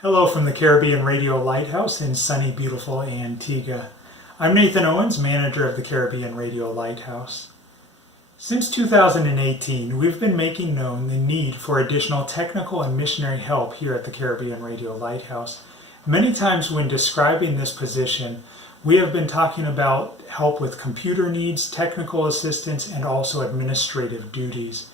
Hello from the Caribbean Radio Lighthouse in sunny, beautiful Antigua. I'm Nathan Owens, manager of the Caribbean Radio Lighthouse. Since 2018, we've been making known the need for additional technical and missionary help here at the Caribbean Radio Lighthouse. Many times when describing this position, we have been talking about help with computer needs, technical assistance, and also administrative duties.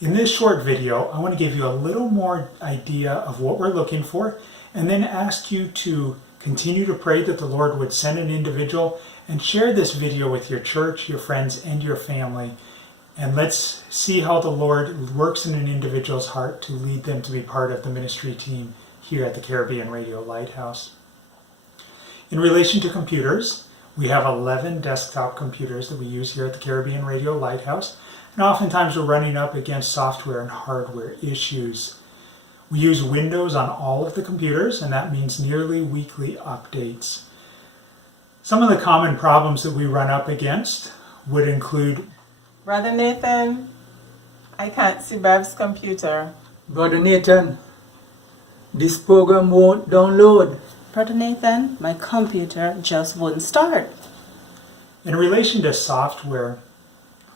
In this short video, I want to give you a little more idea of what we're looking for, and then ask you to continue to pray that the Lord would send an individual and share this video with your church, your friends, and your family. And let's see how the Lord works in an individual's heart to lead them to be part of the ministry team here at the Caribbean Radio Lighthouse. In relation to computers, we have 11 desktop computers that we use here at the Caribbean Radio Lighthouse, and oftentimes we're running up against software and hardware issues. We use Windows on all of the computers, and that means nearly weekly updates. Some of the common problems that we run up against would include: Brother Nathan, I can't see Bev's computer. Brother Nathan, this program won't download. Brother Nathan, my computer just wouldn't start. In relation to software,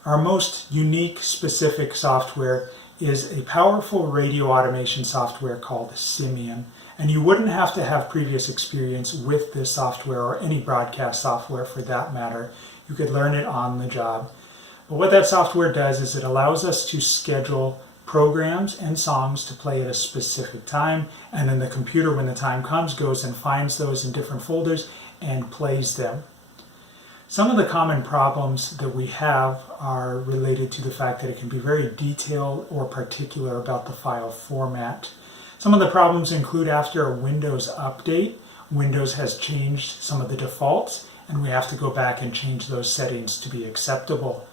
our most unique, specific software is a powerful radio automation software called Simian. And you wouldn't have to have previous experience with this software or any broadcast software for that matter. You could learn it on the job. But what that software does is it allows us to schedule programs and songs to play at a specific time, and then the computer, when the time comes, goes and finds those in different folders and plays them. Some of the common problems that we have are related to the fact that it can be very detailed or particular about the file format. Some of the problems include after a Windows update, Windows has changed some of the defaults, and we have to go back and change those settings to be acceptable.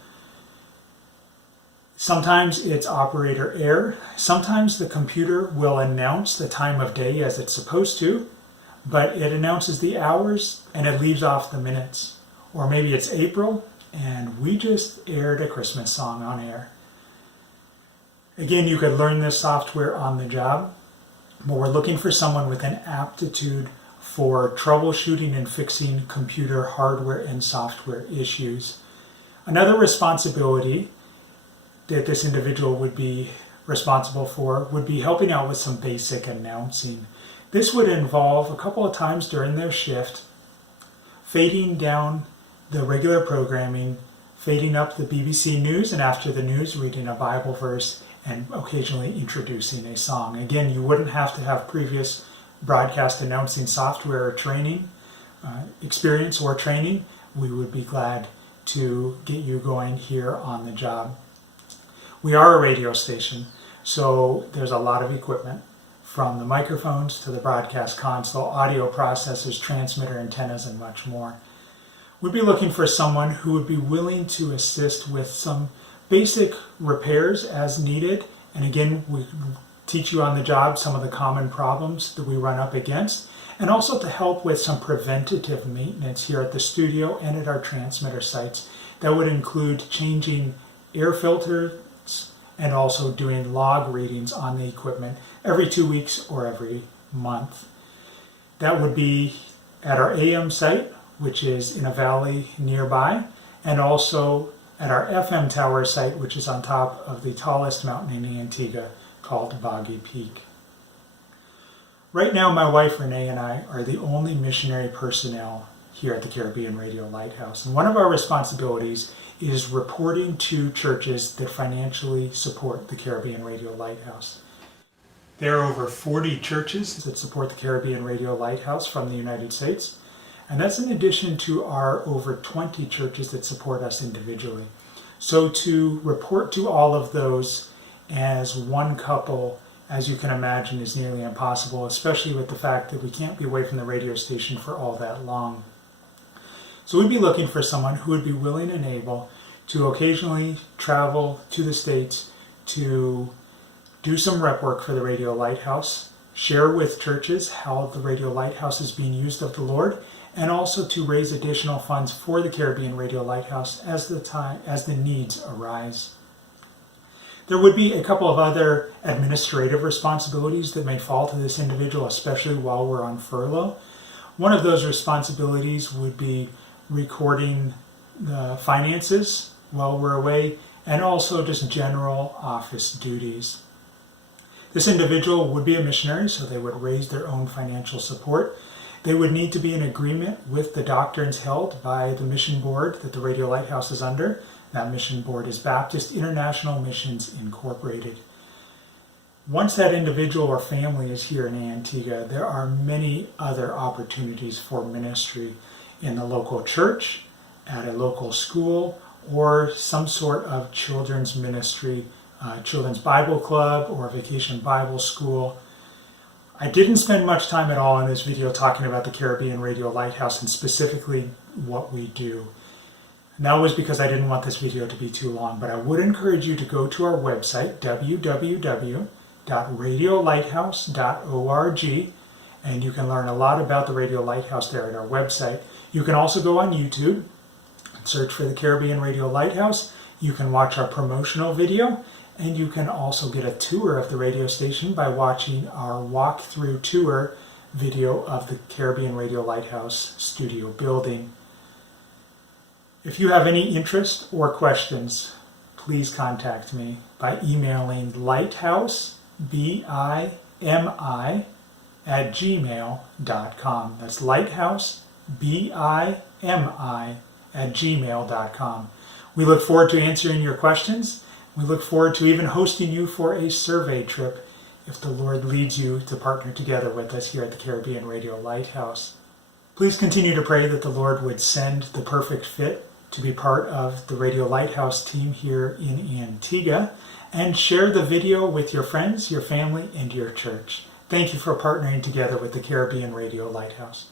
Sometimes it's operator error. Sometimes the computer will announce the time of day as it's supposed to, but it announces the hours and it leaves off the minutes. Or maybe it's April and we just aired a Christmas song on air. Again, you could learn this software on the job, but we're looking for someone with an aptitude for troubleshooting and fixing computer hardware and software issues. Another responsibility that this individual would be responsible for would be helping out with some basic announcing. This would involve a couple of times during their shift fading down the regular programming, fading up the BBC News, and after the news reading a Bible verse and occasionally introducing a song. Again, you wouldn't have to have previous broadcast announcing software or training experience or training. We would be glad to get you going here on the job. We are a radio station, so there's a lot of equipment, from the microphones to the broadcast console, audio processors, transmitter antennas, and much more. We'd be looking for someone who would be willing to assist with some basic repairs as needed. And again, we teach you on the job some of the common problems that we run up against, and also to help with some preventative maintenance here at the studio and at our transmitter sites. That would include changing air filters and also doing log readings on the equipment every 2 weeks or every month. That would be at our AM site, which is in a valley nearby, and also at our FM tower site, which is on top of the tallest mountain in Antigua, called Boggy Peak. Right now, my wife Renee and I are the only missionary personnel here at the Caribbean Radio Lighthouse. And one of our responsibilities is reporting to churches that financially support the Caribbean Radio Lighthouse. There are over 40 churches that support the Caribbean Radio Lighthouse from the United States. And that's in addition to our over 20 churches that support us individually. So to report to all of those as one couple, as you can imagine, is nearly impossible, especially with the fact that we can't be away from the radio station for all that long. So we'd be looking for someone who would be willing and able to occasionally travel to the States to do some rep work for the Radio Lighthouse, share with churches how the Radio Lighthouse is being used of the Lord, and also to raise additional funds for the Caribbean Radio Lighthouse as the needs arise. There would be a couple of other administrative responsibilities that may fall to this individual, especially while we're on furlough. One of those responsibilities would be recording the finances while we're away, and also just general office duties. This individual would be a missionary, so they would raise their own financial support. They would need to be in agreement with the doctrines held by the mission board that the Radio Lighthouse is under. That mission board is Baptist International Missions Incorporated. Once that individual or family is here in Antigua, there are many other opportunities for ministry in the local church, at a local school, or some sort of children's ministry, children's Bible club or vacation Bible school. I didn't spend much time at all in this video talking about the Caribbean Radio Lighthouse and specifically what we do. And that was because I didn't want this video to be too long, but I would encourage you to go to our website, www.radiolighthouse.org, and you can learn a lot about the Radio Lighthouse there at our website. You can also go on YouTube, search for the Caribbean Radio Lighthouse. You can watch our promotional video, and you can also get a tour of the radio station by watching our walkthrough tour video of the Caribbean Radio Lighthouse studio building. If you have any interest or questions, please contact me by emailing lighthousebimi@gmail.com. That's lighthousebimi@gmail.com. We look forward to answering your questions. We look forward to even hosting you for a survey trip if the Lord leads you to partner together with us here at the Caribbean Radio Lighthouse. Please continue to pray that the Lord would send the perfect fit to be part of the Radio Lighthouse team here in Antigua, and share the video with your friends, your family, and your church. Thank you for partnering together with the Caribbean Radio Lighthouse.